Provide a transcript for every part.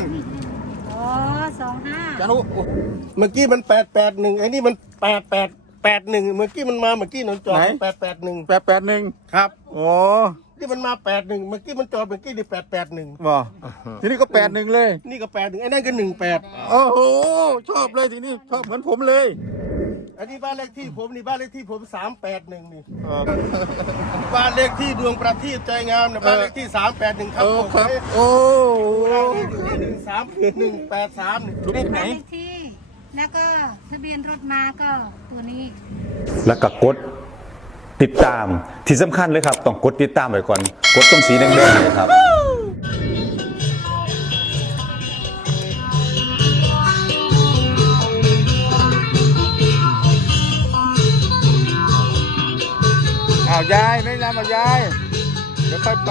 นั่นอ๋อสองห้าจานุโอ้เมื่อกี้มันแปดแปดหนึ่งไอ้นี่มันแปดแปดแปดหนึ่งเมื่อกี้มันมาเมื่อกี้นนจอดแปดแปดหนึ่งแปดแปดหนึ่งครับโอ้นี่มันมาแปดหนึ่งเมื่อกี้มันจอดเมื่อกี้นี่แปดแปดหนึ่งบ่ทีนี้ก็แปดหนึ่งเลย นี่ก็แปดหนึ่งไอ้นั่นก็หนึ่งแปดโอ้โห ชอบเลยทีนี้ชอบเหมือนผมเลย อันนี้บ้านเลขที่ผมนี่บ้านเลขที่ผมสามแปดหนึ่งนี่เออบ้านเลขที่ดวงประทีปใจงามนะบ้านเลขที่สามแปดหนึ่งครับเออผมครับ โอ้หนึ่งสามหนึ่งแปดสามเป็นบ้านเลขที่แล้วก็ทะเบียนรถมาก็ตัวนี้ แล้วก็กดติดตามที่สำคัญเลยครับ ต้องกดติดตามไว้ก่อน กดตรงสีแดงๆเนี่ยครับามายาย เดี๋ยวค่อยไป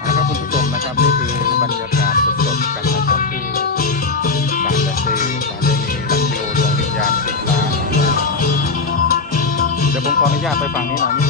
เอาละครับคุณผู้ชมนะครับนี่คือบรรยากาศสดๆกันนะครับที่สารเกษตรสารเนหลักกิโลดวงวิญญาณสิบล้านเดี๋ยวผมขออนุญาตไปฝั่งนี้หน่อย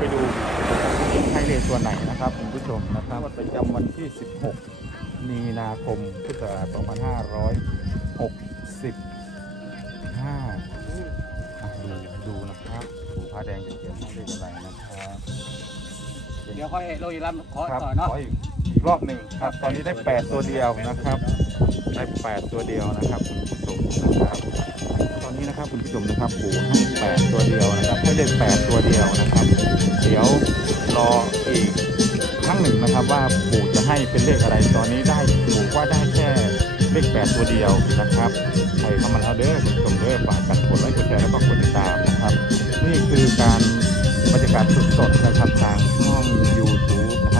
ไปดูไฮเลทตัวไหนนะครับคุณผู้ชมนะครับวันประจำวันที่ 16 มีนาคม พุทธศักราช2565อะดูดูนะครับผูผ้าแดงจะเขียนให้เลขอะไรนะครับเดี๋ยวค่อยโรยลำขอครับต่อเนาะขออีกอีกรอบหนึ่งครับ ตอนนี้ได้ 8 ตัวเดียวนะครับ ได้ 8 ตัวเดียวนะครับคุณผู้ชมนะครับตอ นะครับคุณผู้ชมนะครับปู่ให้8ตัวเดียวนะครับให้เลข8ตัวเดียวนะครับ เดี๋ยวรออีกครั้งหนึ่งนะครับ ว่าปู่จะให้เป็นเลขอะไรตอนนี้ได้ปู่ว่าได้แค่เลข8ตัวเดียวนะครับใครเข้ามาแล้วเด้อคุณผู้ชมเด้อฝากกันกดไลค์กดแชร์แล้วก็กดติดตามนะครับ นี่คือการบรรยากาศสดๆนะครับทางช่อง YouTube นะครับ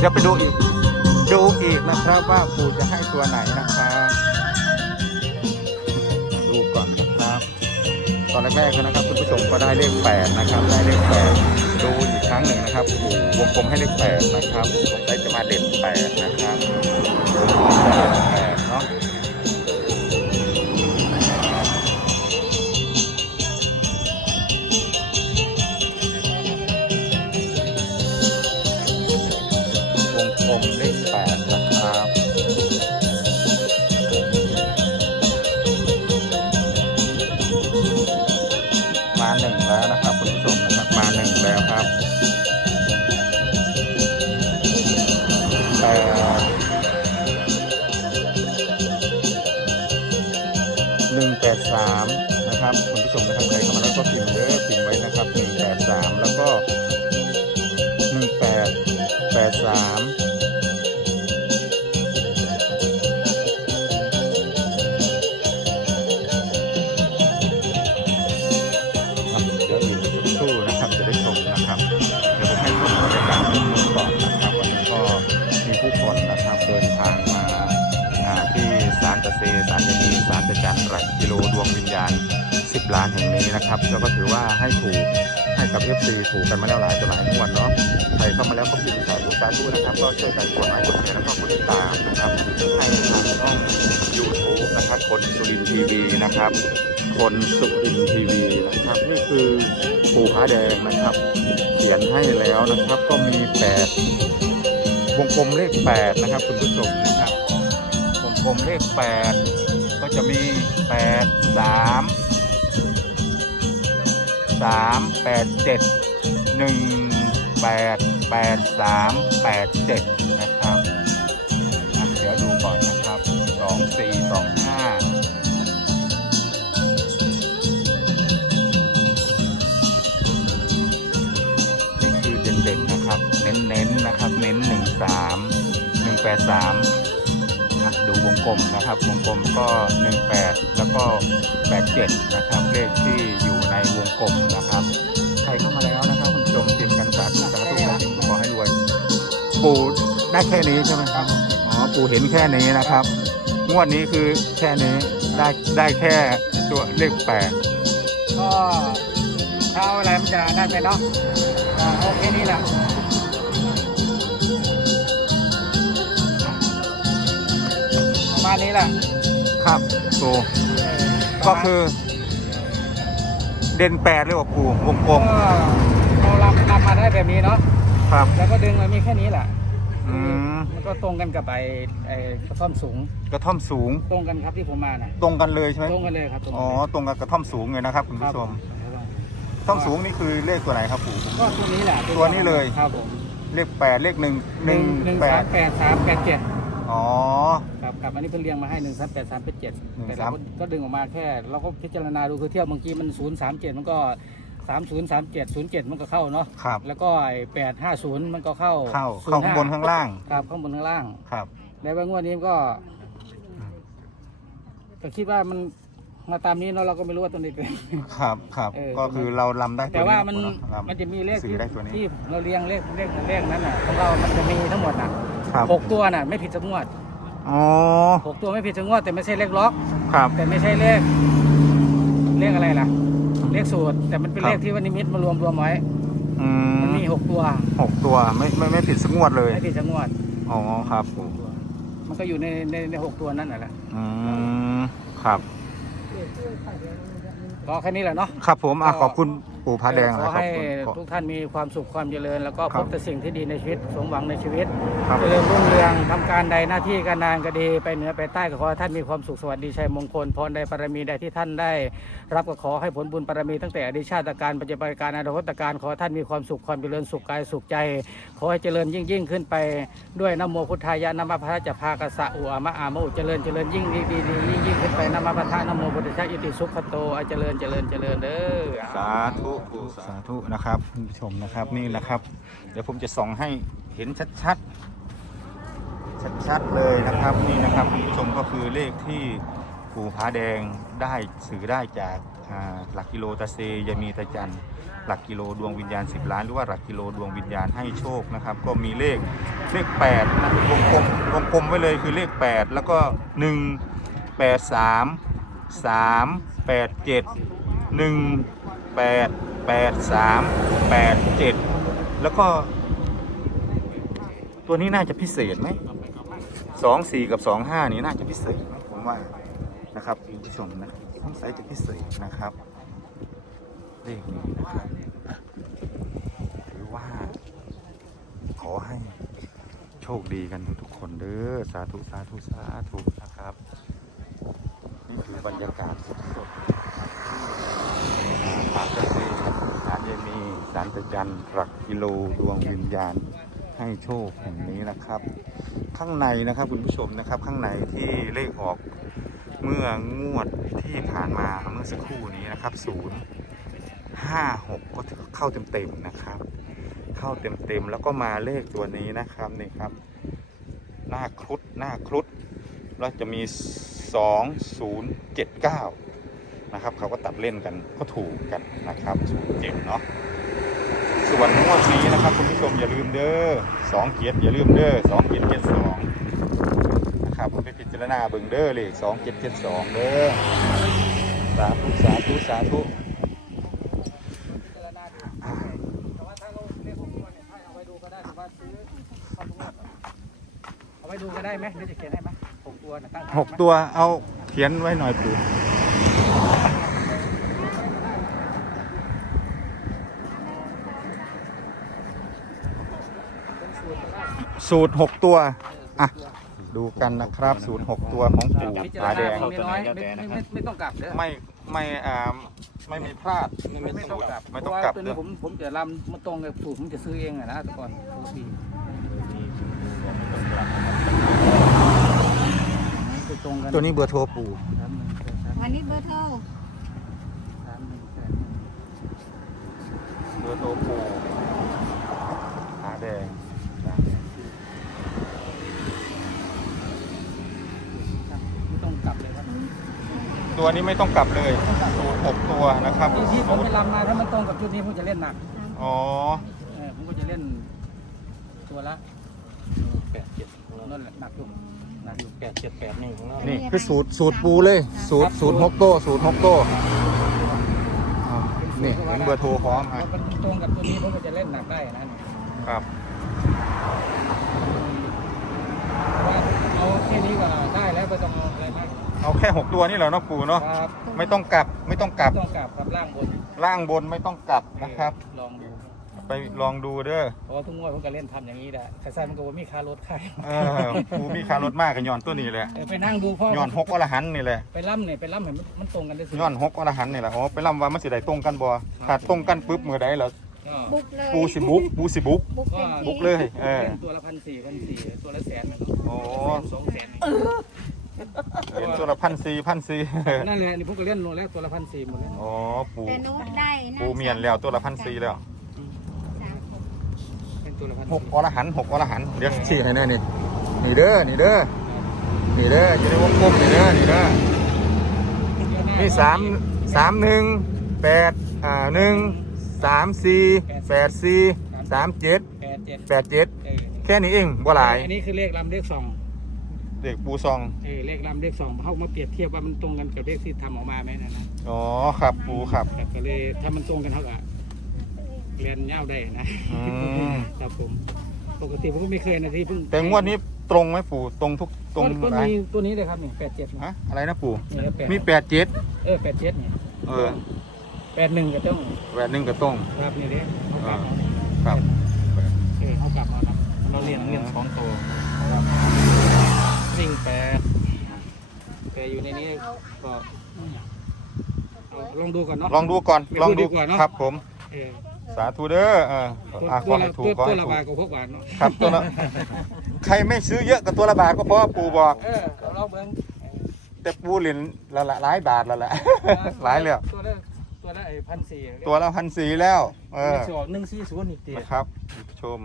เดี๋ยวไปดูอีก ดูอีกนะครับว่าปู่จะให้ตัวไหนนะครับดูก่อนนะครับ ตอนแรกๆนะครับคุณผู้ชมก็ได้เลขแปดนะครับได้เลขแปดดูอีกครั้งหนึ่งนะครับปู่วงกลมให้เลขแปดนะครับสงสัยจะมาเด่นแปดนะครับ 183 นะครับคุณผู้ชมนะครับใครเข้ามาแล้วก็พิมพ์เด้อพิมพ์ไว้นะครับ 183 แล้วก็ 1883 10ล้านแห่งนี้นะครับ แล้วก็ถือว่าให้ถูกให้กับ FC ถูกกันมาแล้วหลายต่อหลายงวดเนาะใครเข้ามาแล้วก็พิมพ์สาธุสาธุนะครับ ก็ช่วยกันกดไลค์กดแชร์แล้วก็กดติดตามนะครับ ให้ทางช่อง YouTube นะครับคนสุรินทีวีนะครับ คนสุรินทีวีนะครับนี่คือปู่ผาแดงนะครับ เขียนให้แล้วนะครับ ก็มีแปดวงกลมเลขแปดนะครับคุณผู้ชมนะครับวงกลมเลขแปดก็จะมีแปดสาม สามแปดเจ็ดหนึ่งแปดแปดสามแปดเจ็ดนะครับเดี๋ยวดูก่อนนะครับสองสี่สองห้านี่คือเด่นๆนะครับ เน้นๆนะครับ เน้นหนึ่งสามหนึ่งแปดสาม ดูวงกลมนะครับ วงกลมก็หนึ่งแล้วก็แปดเจ็ดนะครับเลขที่อยู่ในวงกลมนะครับ ใครเข้ามาแล้วนะครับ คุณผู้ชมพิมพ์กันสาธุสาธุสาธุขอให้รวย ปู่ได้แค่นี้ใช่ไหมครับอ๋อปู่เห็นแค่นี้นะครับ งวดนี้คือแค่นี้ได้ได้แค่ตัวเลขแปดก็เช้าอะไรมันจะนั่นไปเนาะอ่าโอเคนี่แหละ มาณนี้แหละครับปู่เออก็คือ เด่นแปดเลยว่าปู่วงกลมก็เราลำลำมาได้แบบนี้เนาะครับ แล้วก็ดึงมามีแค่นี้แหละอืมมันก็ตรงกันกับไอ้ไอ้กระท่อมสูงกระท่อมสูงตรงกันครับที่ผมมาน่ะตรงกันเลยใช่ไหมตรงกันเลยครับตรงกัอ๋อนเลยตรงกับกระท่อมสูงเลยนะครับคุณครัผู้บชมกระท่อมสูงนี่คือเลขตัวไหนครับปู่ก็ตัวนี้แหละตัวนี้เลย ครับผมเลขแปดเลขหนึ่งหนึ่งหนึ่งแปสาดมแปดสามแปดเจ็ด อ๋อ ครับครับอันนี้เพิ่นเรียงมาให้หนึ่งสามแปดสามแปดเจ็ดหนึ่งแต่สาเรามก็ก็ดึงออกมาแค่ เราก็พิจารณาดูคือเที่ยวเมื่อกี้มันศูนย์สามเจ็ดมันก็สามศูนย์สามเจ็ดศูนย์เจ็ดมันก็เข้าเนาะครับ แล้วก็ไอ้แปดห้าศูนย์มันก็เข้าเข้าเข้าข้างบนข้างล่าง ครับข้างบนข้างล่าง ครับ ในบางงวดนี้ก็ก็คิดว่ามันมาตามนี้เนาะเราก็ไม่รู้ว่าตัวนี้เป็น ครับ ครับ เออ ก็คือเราลำได้ตัวแต่ว่ามันเอะลำ มันจะมีเลขสื่ที่อได้ตัวนี้ ที่เราเรียงเลขเลขเลขนั้นน่ะของเรามันจะมีทั้งหมดน่ะ ครับ หกตัวน่ะไม่ผิดสักงวดอ๋อ หกตัวไม่ผิดสักงวดแต่ไม่ใช่เลขล็อก ครับ แต่ไม่ใช่เลขเลขอะไรล่ะ เลขสูตร แต่มันเป็นครับ เลขที่ว่านิมิตมารวมรวมไว้อืมันมมีหกตัวหกตัวไม่ไม่ไม่ผิดสักงวดเลย ไม่ผิดสักงวดอ๋อ ครับปู่มันก็อยู่ในในในหกตัวนั่นแหละอืมครับ ก็แค่นี้แหละเนาะ ครับผมอะก็ขอบคุณ ปู่พระแดงขนะอขอบให้คุณขอ ทุกท่านมีความสุขความเจริญ แล้วก็ครัพบบแต่สิ่งที่ดีในชีวิตสมหวังในชีวิตครับเจริญรุ่งเรืองทำการใดหน้าที่การงานก็ดีไปเหนือไปใต้ก็ขอให้ท่านมีความสุขสวัสดีชัยมงคลพรใดบารมีใดที่ท่านได้ รับก็ขอให้ผลบุญบารมีตั้งแต่อดีตชาติการปัจจุบันการอนาคตการขอให้ท่านมีความสุขความเจริญสุขกายสุขใจ ขอให้เจริญยิ่งยิ่งขึ้นไปด้วยนะโมพุทธายะนะมะพระจะพากษะอุอามะอามุเจริญเจริญยิ่งดีดีดียิ่งยิ่งขึ้นไปนะมะพระทะนะโมพุทธชาอิติสุขโตอะเจริญเจริญเจริญเด้อ สาธุสาธุนะครับคุณผู้ชมนะครับนี่แหละครับ เดี๋ยวผมจะส่องให้เห็นชัดๆชัดๆเลยนะครับนี่นะครับคุณผู้ชมก็คือเลขที่ปู่ผาแดงได้สื่อได้จากหลักกิโลตะเซยามีตะจันหลักกิโลดวงวิญญาณ 10 ล้านหรือว่าหลักกิโลดวงวิญญาณให้โชคนะครับ ก็มีเลขเลข8นะวงกลมวงกลมไว้เลยคือเลข 8 แล้วก็ 1 8 3 3 8 7 1 8 8 3 8 7 แล้วก็ ตัวนี้น่าจะพิเศษไหมสองสี่กับสองห้านี่น่าจะพิเศษไหมผมว่านะครับคุณผู้ชมนะสงสัยจะพิเศษนะครับเลขนี้นะครับหรือว่า ขอให้โชคดีกันทุกคนเด้อสาธุสาธุสาธุนะครับนี่คือบรรยากาศ สดๆปากกระเซสารเยมีสารตะจันหลักกิโลดวงวิญญาณให้โชคแห่งนี้นะครับ ข้างในนะครับคุณผู้ชมนะครับ ข้างในที่เลขออกเมื่องวดที่ผ่านมาเมื่อสักครู่นี้นะครับศูนย์ห้าหกก็เข้าเต็มๆนะครับ เข้าเต็มๆแล้วก็มาเลขตัวนี้นะครับนี่ครับ หน้าครุฑหน้าครุฑแล้วจะมี2079นะครับ เขาก็ตัดเล่นกันก็ถูกกันนะครับ07เนาะส่วนงวดนี้นะครับคุณผู้ชมอย่าลืมเด้อ2เกียรติอย่าลืมเด้อ2เกียรติ72นะครับไปพิจารณาเบิ่งเด้อเลข2772เด้อสาธุสาธุสาธุแต่ว่าถ้าเราเลขหกตัวเนี่ยถ้าเอาไว้ดูก็ได้แต่ว่าซื้อเข้าทุกงวดเอาไว้ดูก็ได้ไหมเดี๋ยวจะเขียนให้ไหมหกตัวนะตั้งหกตัวเอาเขียนไว้หน่อยปู่ สูตรหกตัว อะ ดูกันนะครับ สูตรหกตัวของปู่พิจาผารแดณางของน้อยๆไม่ไม่ไม่ไม่ต้องกลับเด้อไม่ไม่อ่าไม่มีพลาดไม่มีไม่สูต้องตรกลับไม่ต้องกลับเพราะว่าตัวเด้นี้อผมผมจะรำมันตรงกับสูตรผมจะซื้อเองอะนะแต่ก่อนปกติจะตรงกันตัวนี้เบอร์โทรปู่ วันนี้เบอร์โทรสามหนึ่งแปดหนึ่งเบอร์โทรปู่ผาแดงนะไม่ต้องกลับเลยครับตัวนี้ไม่ต้องกลับเลยสูตรหกตัวนะครับที่ที่ผมจะรำมาถ้ามันตรงกับชุดนี้ผมจะเล่นหนัก อ๋อเออผมก็จะเล่นตัวละ แปดเจ็ดนั่นแหละหนักอยู่หนักอยู่แปดเจ็ดแปดหนึ่งของเรานี่คือสูตรสูตรปูเลย สูตรสูตรฮกโต้สูตรฮกโต้อ่านี่เห็นเบอร์โทรพร้อมเพอะราะมันตรงกับตัวนี้ผมก็จะเล่นหนักได้นะนี่ครับแต่ว่าเอาแค่นี้ก็ได้แล้วไม่ต้องเอาอะไรมากเอาแค่6ตัวนี่เหรอเนาะปูเนาะครับไม่ต้องกลับไม่ต้องกลับต้องกลับกับล่างบนล่างบนไม่ต้องกลับนะครับ ลองดู ไปลองดูเด้อเพราะว่าทุกงวดผมก็เล่นทำอย่างนี้แหละแต่ใส่มันก็ว่ามีค่ารถค่ายเออปูมีคารถมากกับย้อนตัวนี้แหละเออไปนั่งดูพ่อย้อนฮกอรหันต์นี่แหละไปล่ำเนี่ยไปล่ำเห็นมันมันตรงกันได้สิย้อนฮกอรหันต์นี่แหละอ๋อไปล่ำว่ามันสิได้ตรงกันบ่ถ้าตรงกันปุ๊บมือใดเหรอก็บุกเลยปูสิบุกปูสิบุกบุกเต็มที่บุกเลย เออเล่นตัวละพันสี่พันสี่ตัวละแสนนะโอ้ สองแสนเห็นตัวละพันสี่พันสี่นั่นเลยนี่ผมก็เล่นลงแล้วตัวละพันสี่หมดแล้วอ๋อปูแต่โน้ตได้ะปูเมียนแล้วตัวละพันสี่แล้ว สามหก เป็นตัวละพัน หกอรหันต์หกอรหันต์เดี๋ยวชี้ให้แน่นี่นี่เด้อนี่เด้อนี่เด้ออยู่ในวงกลมนี่เด้อนี่เด้อนี่สามสามหนึ่งแปดอ่าหนึ่งสามสี่แปดสี่สามเจ็ดแปดเจ็ดแปดเจ็ดเออแค่นี้เองบ่หลายอันนี้คือเลขลำเลขสองเด็กปูซองเออเลขลำเลขสองเขามาเปรียบเทียบว่ามันตรงกันกับเลขที่ทำออกมาไหมนะนะอ๋อครับปูครับแต่ก็เลยถ้ามันตรงกันเท่ากับ เรียนเง่าได้นะอืม ครับผมปกติผมก็ไม่เคยนะที่เพิ่งแต่งวดนี้ตรงไหมปูตรงทุกตรงก็อะไรมีตัวนี้เลยครับนี่แปดเจ็ดฮะอะไรนะปูนี่แปดมีแปดเจ็ดเออแปดเจ็ดเนี่ยเออแปดหนึ่งก็ต้องแปดหนึ่งก็ตรง ครับนี่เด้เขากลับเอาครับ เออเขากลับเอานะเราเรียนเรียนสองตัวสิ่งแปดแต่อยู่ในนี้ก็เอาลองดูก่อนเนาะ ลองดูก่อนไม่ลองพูดดูดีกว่าเนอะ ครับผม เออ สาธุเด้อเออตัวอะขตัอวให้ละถูตักวขอตัวให้ละถูบาทกกับพวกบาทเนาะครับตัวละใครไม่ซื้อเยอะกับตัวละบาทก็เพราะว่าปูบอก เออเราลองเบิ้งแต่ปูเหรียญละละหลายบาทแล้วแหละ หลายแล้วตัวละตัวละไอ้พันสี่ตัวละพันสีแล้ว เออสองหนึ่งสี่ศูนย์อีกตีนะครับชม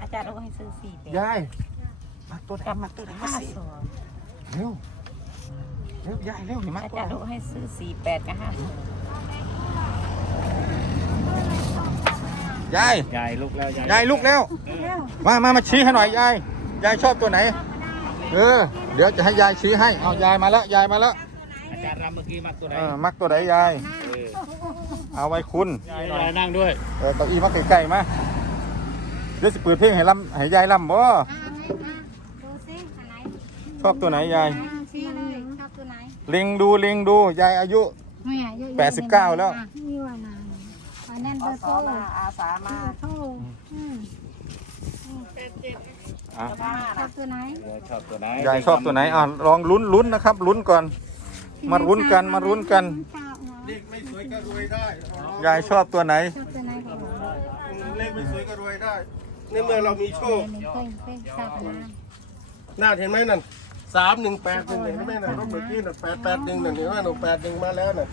อาจารย์เอาให้ซื้อสี่เต็มยายไป มักตัวไหนมักตัวไหนมาห้าสิสองเร็วเร็วยายเร็วนี่มักอาตัวจารไหนย์รู้ให้ซื้อสี่แปดกับห้าสองยายยายลุกแล้วยายยายลุกแล้วเร็วมามามาชี้ให้หน่อยยายยายชอบตัวไหน เออ เดี๋ยวจะให้ยายชี้ให้เอายายมาแล้วยายมาแล้วอาจารย์รำเมื่อกี้มักตัวไหนเออมักตัวไหนยาย เอาไว้คุณ ยายหน่อยนั่งด้วยเออเก้าอี้มาใกล้ๆมาเดี๋ยวสิเปิดเพลงให้ลำให้ยายลำบ่ ชอบตัวไหนยาย อะชี้เลยชอบตัวไหนเล็งดูเล็งดูยายอายุ ไม่อะเยอะๆแปดสิบเก้าแล้วอะนี่ว่านานอันนั้นเบอร์โทรมาอาสามาโทรอืมอะชอบตัวไหนชอบตัวไหนยายชอบตัวไหนอะลองลุ้นลุ้นนะครับลุ้นก่อน มาลุ้นกันมาลุ้นกันเลขไม่สวยก็รวยได้ยายชอบตัวไหน ชอบตัวไหนของเราเลขไม่สวยก็รวยได้ ในเมื่อเรามีโชคหนึ่งเคยเคยทราบมาน่าเห็นไหมนั่น สามหนึ่งแปดหนึ่งเห็นไหมนั่นรถเมื่อกี้น่ะแปดแปดหนึ่งนั่นเห็นไหมหนึ่งแปดหนึ่งมาแล้วน่ะ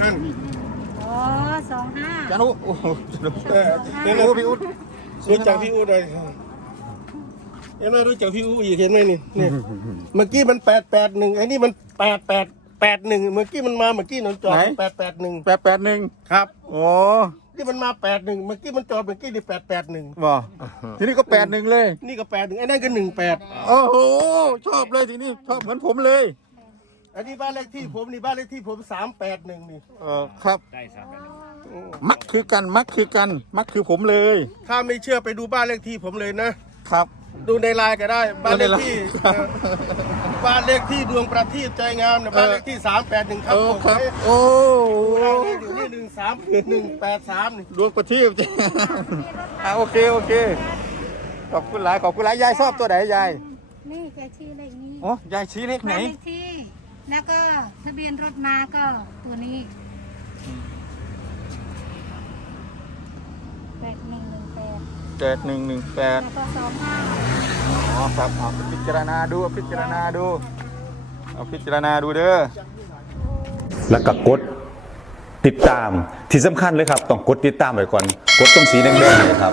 นั่นโอ้สองห้าจานุโอ้โหเออเห็นไหมโอ้พี่อุ๊ดรู้จักพี่อูเลยเห็นไหมรู้จักพี่อูอีกเห็นไหมนี่นี่เมื่อกี้มันแปดแปดหนึ่งไอ้นี่มันแปดแปดแปดหนึ่งเมื่อกี้มันมาเมื่อกี้นนจอดแปดแปดหนึ่งแปดแปดหนึ่งครับ โอ้ นี่มันมาแปดหนึ่งเมื่อกี้มันจอดเมื่อกี้นี่แปดแปดหนึ่งบ่ทีนี้ก็แปดหนึ่งเลย นี่ก็แปดหนึ่งไอ้นั่นก็หนึ่งแปดโอ้โห ชอบเลยทีนี้ชอบเหมือนผมเลย อันนี้บ้านเลขที่ผมนี่บ้านเลขที่ผมสามแปดหนึ่งนี่เออครับ ได้สามแปดหนึ่งมักคือกันมักคือกัน มักคือผมเลย ถ้าไม่เชื่อไปดูบ้านเลขที่ผมเลยนะครับ ดูในไลน์ก็ได้ บ้านเลขที่ครับเออบ้านเลขที่ดวงประทีปใจงามนะบ้านเลขที่สามแปดหนึ่งครับโอ้ผมครับเอ๊ะโอ้เราเนี่ยอยู่นี่หนึ่งสามหนึ่งแปดสามนี่ดวงประทีปจริงอะโอเคโอเค ขอบคุณหลายขอบคุณหลายยายชอบตัวไหนยายนี่แกชื่อเลขนี้โอ้ยายชี้เลขไหนบ้านเลขที่ แล้วก็ทะเบียนรถมาก็ตัวนี้แปดหนึ่งหนึ่ง แปดเจ็ดหนึ่งหนึ่งแปดแล้วก็สองห้าอ๋อครับเอาพิจารณาดูเอาพิจารณาดูเอาพิจารณาดูเด้อแล้วก็กดติดตามที่สำคัญเลยครับ ต้องกดติดตามไว้ก่อน กดตรงสีแดงๆเนยครับ